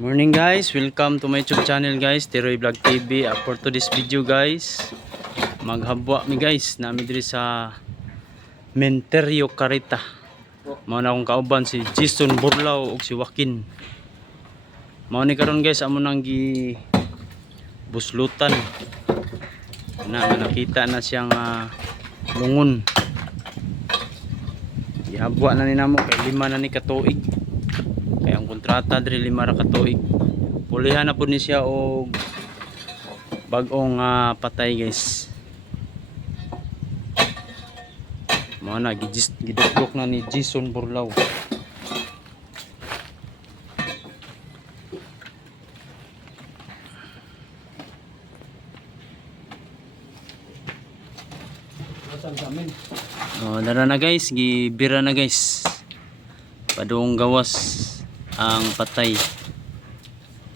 Morning guys, welcome to my YouTube channel guys, Tiroy Vlog TV. For today's video guys, maghabwa mi guys namin diri sa Menterio Carita. Mao na akong kauban si Jason Burlao ug si Joaquin. Mao ni karon guys amo nang gi buslutan. Nakita na siyang lungon. Gihabwa na ni namo kay 5 na ni katuig. Kaya ang kontrata diri 5 ra ka tuig. Pulihan na pud ni siya og bag-ong patay guys. Mao na giduklok na ni Jason Burlao. Dara na guys, gibira na guys. Padung gawas ang patay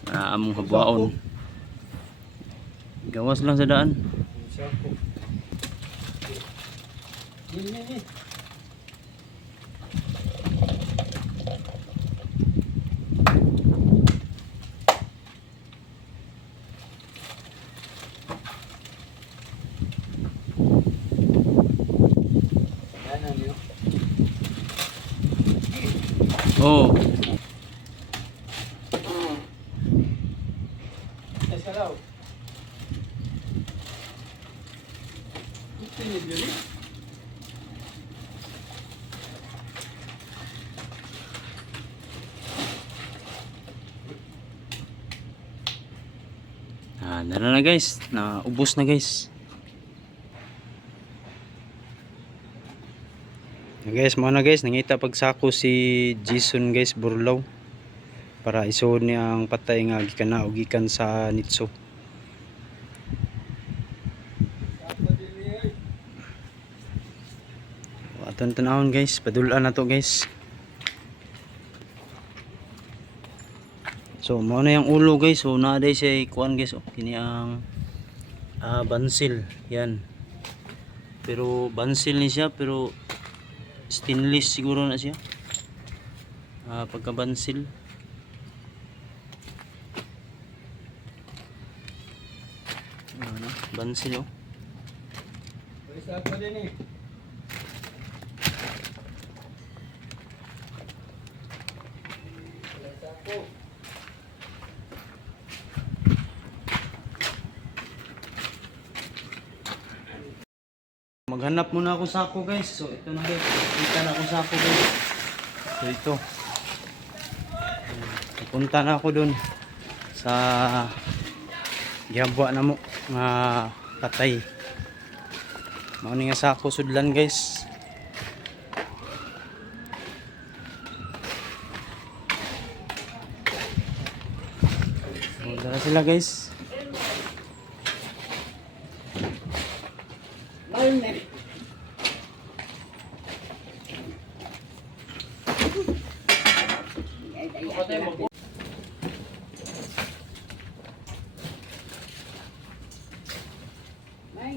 na among habwaon. Gawas lang sa daan. Oh. Dala na guys, naubos na guys. Guys, mo na guys, nangita pagsako si Jason guys Burlao para isuod niya ang patay nga gikan og gikan sa nitso. Aton tanawon guys, padulaan na to guys. So mo na yung ulo guys, so naaday siya kuan guys, kini ang bansil, yan. Pero bansil ni siya pero stainless siguro na siya. Pagka bansil. Bansil oh. Maghanap muna ako sako guys. So ito na guys. Kita na ako sako guys. So ito. Punta na ako dun sa gihabwa na mo nga patay. Mao ni nga sako sudlan guys. Dala sila guys. May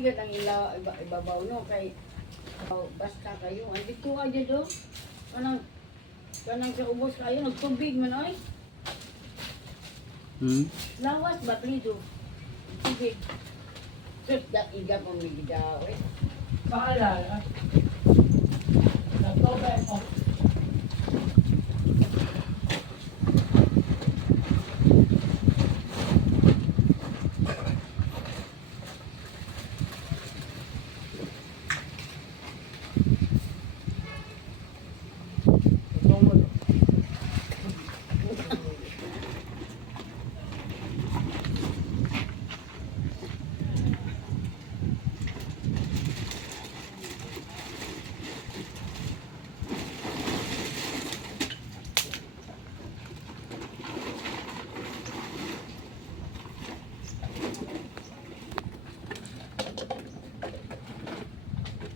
ang ibabaw no kay basta kayo andito aja do kanang sa ubos kayo nagtubig man oy. Lawas ba plido tubig sus da iga pang migidaw eh paalala na to ba ko.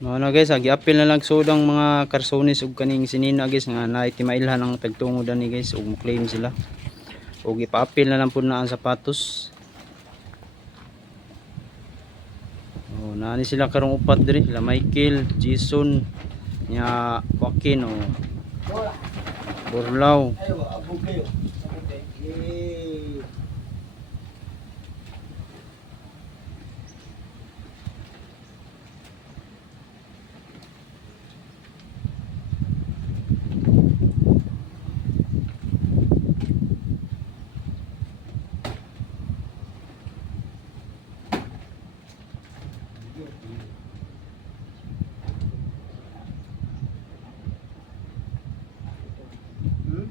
Mao na guys, gi-apil na lang sudang mga karsonis ug kaning sinina guys nga naiti mailhan ang tagtungod ani guys ug mo-claim sila. Ug ipa-apil na lang pud na ang sapatos. Oh, naani sila karong upat diri, sila Michael, Jason, nya Joaquin o Burlao. Yay! Hmm?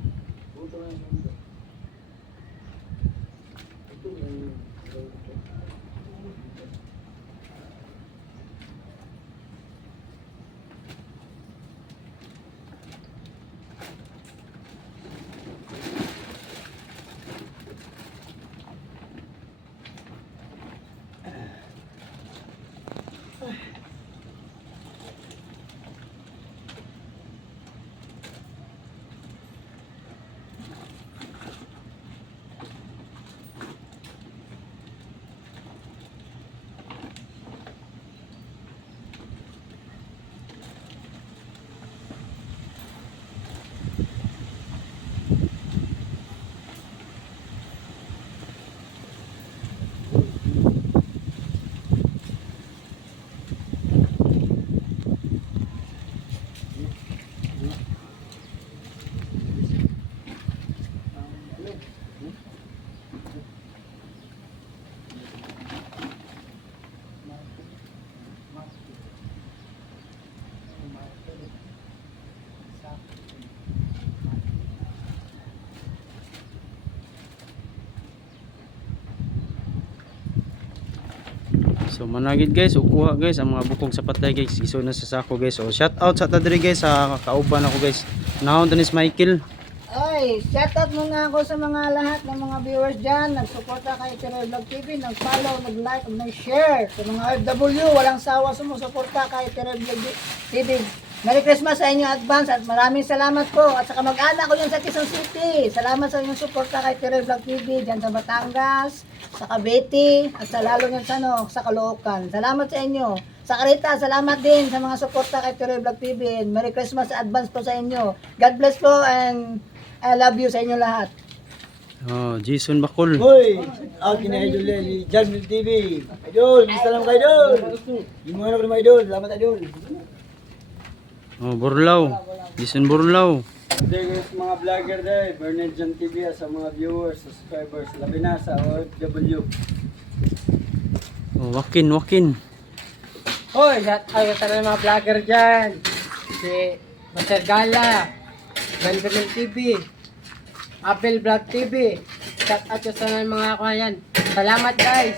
So managid guys, ukuha guys ang mga bukog sa patay guys, iso na sa sako guys. So shout out sa tadiri guys sa kauban ako guys. Nahon Dennis Michael. Ay, shoutout muna ako sa mga lahat ng mga viewers dyan. Nagsuporta kay Tiroy Vlog TV, nag-follow, nag-like, nag-share. Sa mga OFW, walang sawa sumusuporta kay Tiroy Vlog TV. Merry Christmas sa inyo advance at maraming salamat po. At saka mag-anak ko dyan sa Quezon City. Salamat sa inyong suporta kay Tiroy Vlog TV dyan sa Batangas, sa Cavite, at sa lalo nyo sa Caloocan. Salamat sa inyo. Sa Carita, salamat din sa mga suporta kay Tiroy Vlog TV. And Merry Christmas sa advance po sa inyo. God bless po and I love you sa inyo lahat. Oh, Jason Bakol. Hoy! Akin na idol yan, ni Janmil TV. Idol, salam kay idol. Yung mga mga idol, salamat idol. Oh, Burlaw. Jason Burlaw. Today guys, mga vlogger day, Bernard Jan TV sa mga viewers, subscribers, labi na sa OFW. Oh, Wakin. Hoy, shout out sa mga vlogger dyan. Si Master Gala, Benjamin TV, Apple Vlog TV. Shout out sa mga ako yan. Salamat guys.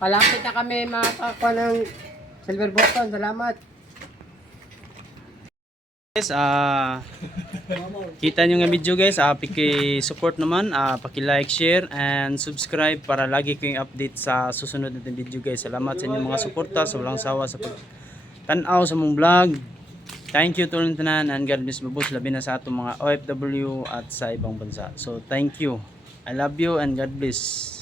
Palapit na kami makakuha ng silver button. Salamat. Guys, kita nyo nga video guys, paki-support naman, paki-like, share, and subscribe para lagi kayong update sa susunod natin video guys. Salamat sa inyong mga suporta, sa walang sawa sa pag-tanaw sa mong vlog. Thank you to tanan and God bless mabos labi na sa atong mga OFW at sa ibang bansa. So thank you. I love you and God bless.